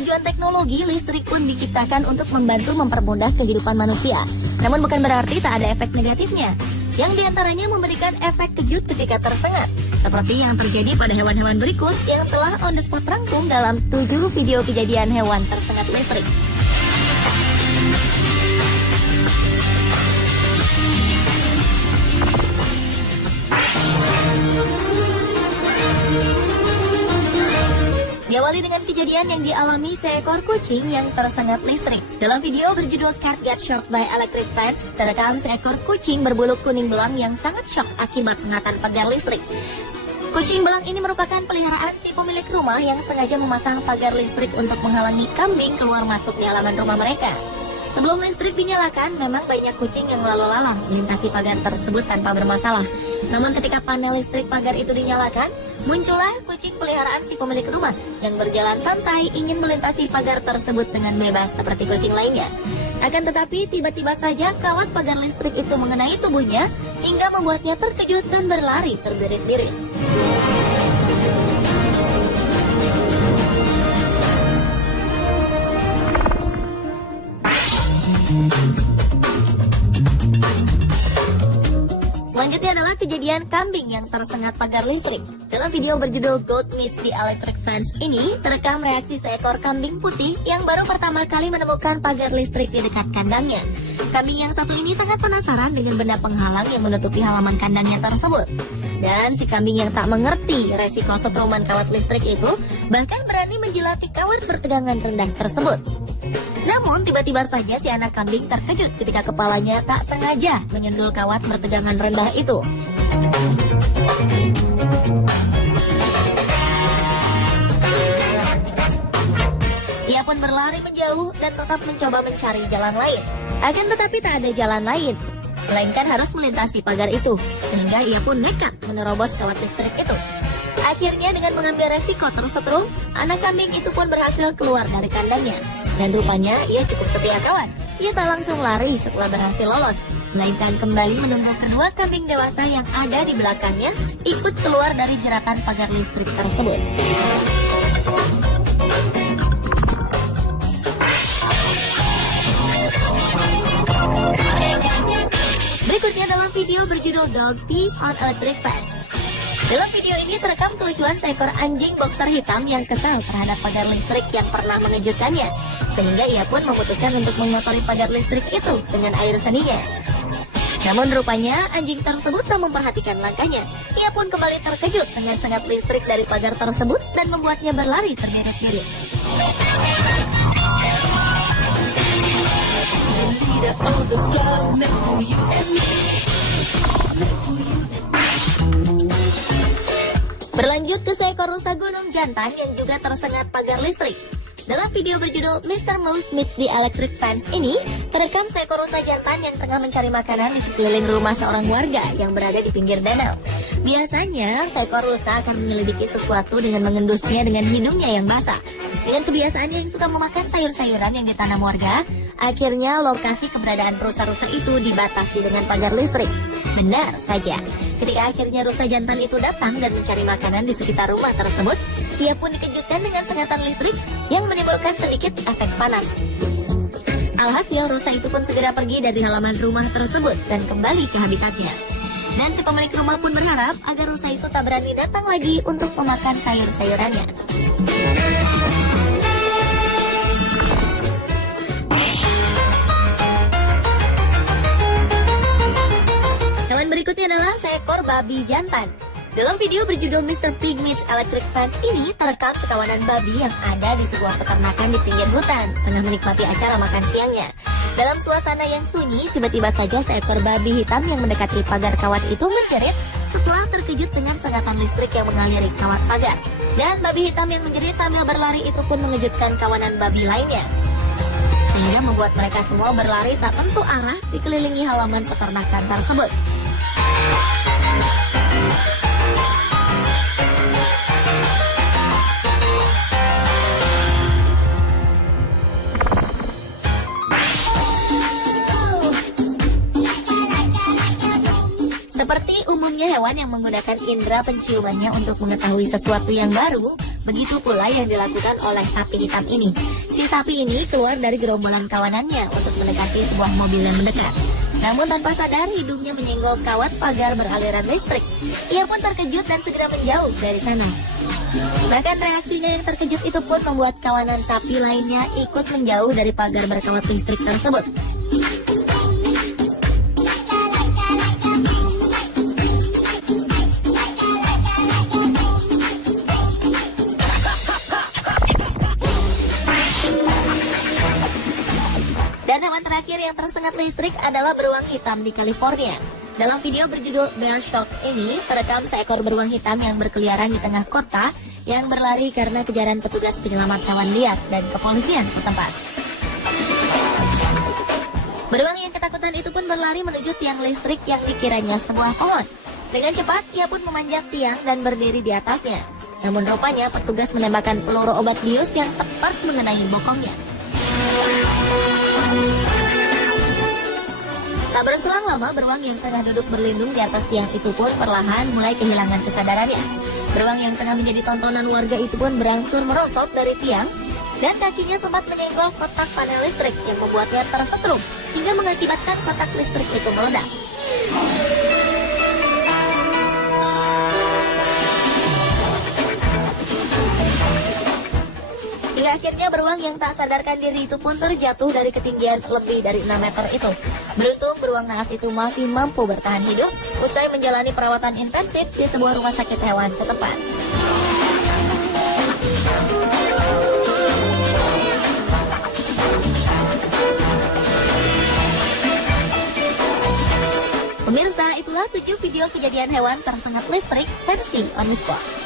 kemajuan teknologi, listrik pun diciptakan untuk membantu mempermudah kehidupan manusia. Namun bukan berarti tak ada efek negatifnya, yang diantaranya memberikan efek kejut ketika tersengat, seperti yang terjadi pada hewan-hewan berikut yang telah on the spot rangkum dalam 7 video kejadian hewan tersengat listrik. Diawali dengan kejadian yang dialami seekor kucing yang tersengat listrik. Dalam video berjudul Cat Got Shocked by Electric Fence, terekam seekor kucing berbulu kuning belang yang sangat shock akibat sengatan pagar listrik. Kucing belang ini merupakan peliharaan si pemilik rumah yang sengaja memasang pagar listrik untuk menghalangi kambing keluar masuk di halaman rumah mereka. Sebelum listrik dinyalakan, memang banyak kucing yang lalu lalang melintasi pagar tersebut tanpa bermasalah. Namun ketika panel listrik pagar itu dinyalakan, muncullah kucing peliharaan si pemilik rumah yang berjalan santai ingin melintasi pagar tersebut dengan bebas seperti kucing lainnya. Akan tetapi tiba-tiba saja kawat pagar listrik itu mengenai tubuhnya hingga membuatnya terkejut dan berlari terbirit-birit. Selanjutnya adalah kejadian kambing yang tersengat pagar listrik. Dalam video berjudul Goat Meets the Electric Fence ini, terekam reaksi seekor kambing putih yang baru pertama kali menemukan pagar listrik di dekat kandangnya. Kambing yang satu ini sangat penasaran dengan benda penghalang yang menutupi halaman kandangnya tersebut. Dan si kambing yang tak mengerti resiko setruman kawat listrik itu, bahkan berani menjilati kawat bertegangan rendah tersebut. Namun tiba-tiba saja si anak kambing terkejut ketika kepalanya tak sengaja menyundul kawat bertegangan rendah itu. Ia pun berlari menjauh dan tetap mencoba mencari jalan lain. Akan tetapi tak ada jalan lain, melainkan harus melintasi pagar itu, sehingga ia pun nekat menerobos kawat listrik itu. Akhirnya dengan mengambil resiko tersetrum, anak kambing itu pun berhasil keluar dari kandangnya. Dan rupanya ia cukup setia kawan. Ia tak langsung lari setelah berhasil lolos, melainkan kembali menunggu kedua kambing dewasa yang ada di belakangnya ikut keluar dari jeratan pagar listrik tersebut. Berikutnya dalam video berjudul Dog Pees on Electric Fence. Dalam video ini terekam kelucuan seekor anjing boxer hitam yang kesal terhadap pagar listrik yang pernah mengejutkannya, sehingga ia pun memutuskan untuk mengotori pagar listrik itu dengan air seninya. Namun rupanya anjing tersebut tak memperhatikan langkahnya. Ia pun kembali terkejut dengan sengat listrik dari pagar tersebut dan membuatnya berlari terbirit-birit. Berlanjut ke seekor rusa gunung jantan yang juga tersengat pagar listrik. Dalam video berjudul Mr. Mouse Meets the Electric Fence ini, terekam seekor rusa jantan yang tengah mencari makanan di sekeliling rumah seorang warga yang berada di pinggir danau. Biasanya, seekor rusa akan menyelidiki sesuatu dengan mengendusnya dengan hidungnya yang basah. Dengan kebiasaannya yang suka memakan sayur-sayuran yang ditanam warga, akhirnya lokasi keberadaan rusa-rusa itu dibatasi dengan pagar listrik. Benar saja, ketika akhirnya rusa jantan itu datang dan mencari makanan di sekitar rumah tersebut, ia pun dikejutkan dengan sengatan listrik yang menimbulkan sedikit efek panas. Alhasil, rusa itu pun segera pergi dari halaman rumah tersebut dan kembali ke habitatnya. Dan si pemilik rumah pun berharap agar rusa itu tak berani datang lagi untuk memakan sayur-sayurannya. Hewan berikutnya adalah seekor babi jantan. Dalam video berjudul Mr. Pig Meets Electric Fence ini terekam sekawanan babi yang ada di sebuah peternakan di pinggir hutan, tengah menikmati acara makan siangnya. Dalam suasana yang sunyi, tiba-tiba saja seekor babi hitam yang mendekati pagar kawat itu menjerit setelah terkejut dengan sengatan listrik yang mengaliri kawat pagar. Dan babi hitam yang menjerit sambil berlari itu pun mengejutkan kawanan babi lainnya, sehingga membuat mereka semua berlari tak tentu arah dikelilingi halaman peternakan tersebut. Seperti umumnya hewan yang menggunakan indera penciumannya untuk mengetahui sesuatu yang baru, Begitu pula yang dilakukan oleh sapi hitam ini. Si sapi ini keluar dari gerombolan kawanannya untuk mendekati sebuah mobil yang mendekat. Namun tanpa sadar hidungnya menyenggol kawat pagar beraliran listrik. Ia pun terkejut dan segera menjauh dari sana. Bahkan reaksinya yang terkejut itu pun membuat kawanan sapi lainnya ikut menjauh dari pagar berkawat listrik tersebut. Dan hewan terakhir yang tersengat listrik adalah beruang hitam di California. Dalam video berjudul Bear Shock ini, terekam seekor beruang hitam yang berkeliaran di tengah kota yang berlari karena kejaran petugas penyelamat hewan liar dan kepolisian setempat. Beruang yang ketakutan itu pun berlari menuju tiang listrik yang dikiranya sebuah pohon. Dengan cepat, ia pun memanjat tiang dan berdiri di atasnya. Namun rupanya petugas menembakkan peluru obat bius yang tepat mengenai bokongnya. Tak berselang lama, beruang yang tengah duduk berlindung di atas tiang itu pun perlahan mulai kehilangan kesadarannya. Beruang yang tengah menjadi tontonan warga itu pun berangsur merosot dari tiang dan kakinya sempat menyenggol kotak panel listrik yang membuatnya tersetrum hingga mengakibatkan kotak listrik itu meledak. Hingga akhirnya beruang yang tak sadarkan diri itu pun terjatuh dari ketinggian lebih dari 6 meter itu. Beruntung beruang naas itu masih mampu bertahan hidup usai menjalani perawatan intensif di sebuah rumah sakit hewan setempat. Pemirsa, itulah 7 video kejadian hewan tersengat listrik versi On The Spot.